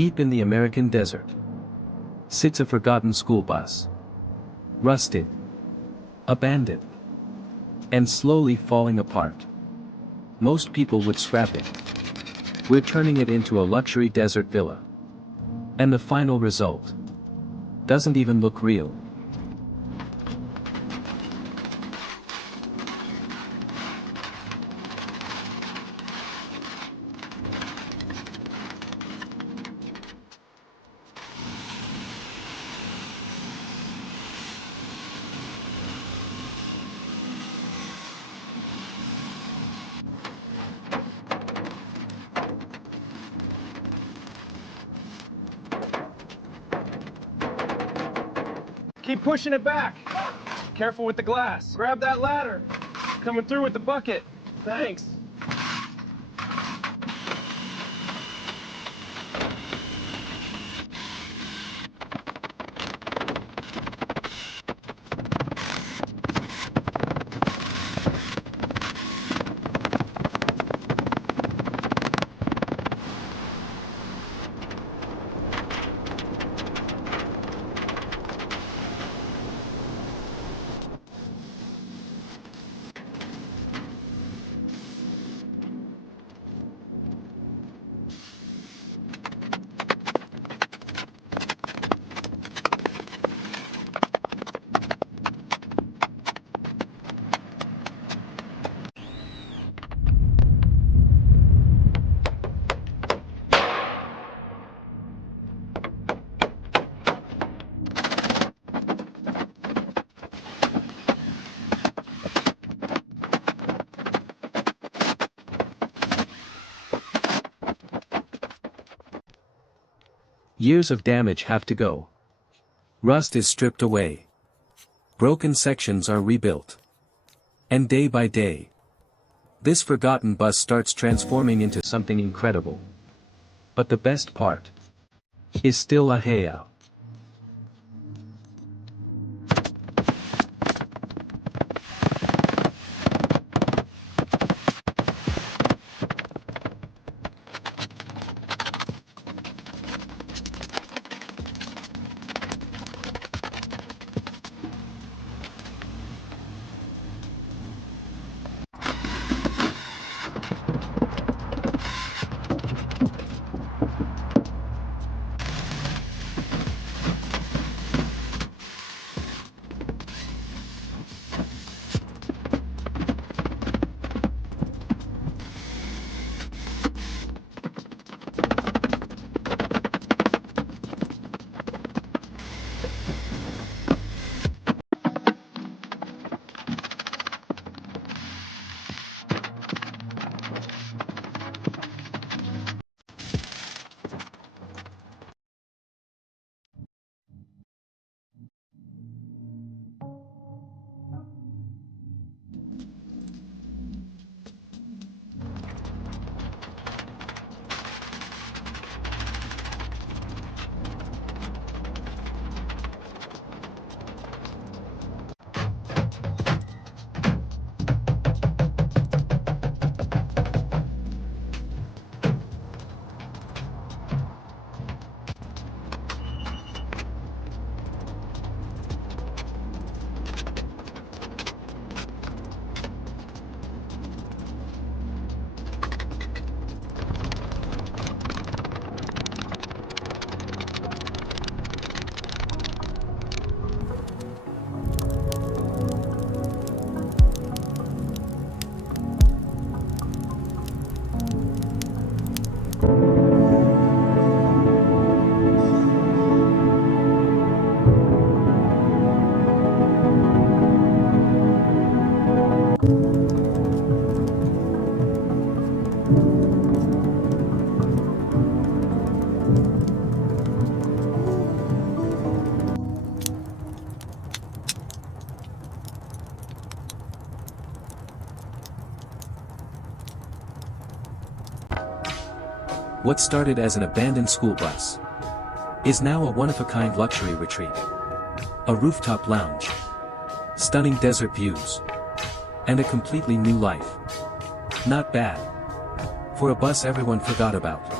Deep in the American desert sits a forgotten school bus. Rusted, abandoned, and slowly falling apart. Most people would scrap it. We're turning it into a luxury desert villa. And the final result doesn't even look real. Keep pushing it back. Careful with the glass. Grab that ladder. Coming through with the bucket. Thanks. Years of damage have to go. Rust is stripped away. Broken sections are rebuilt. And day by day, this forgotten bus starts transforming into something incredible. But the best part is still ahead. What started as an abandoned school bus is now a one-of-a-kind luxury retreat. A rooftop lounge, stunning desert views, and a completely new life. Not bad for a bus everyone forgot about.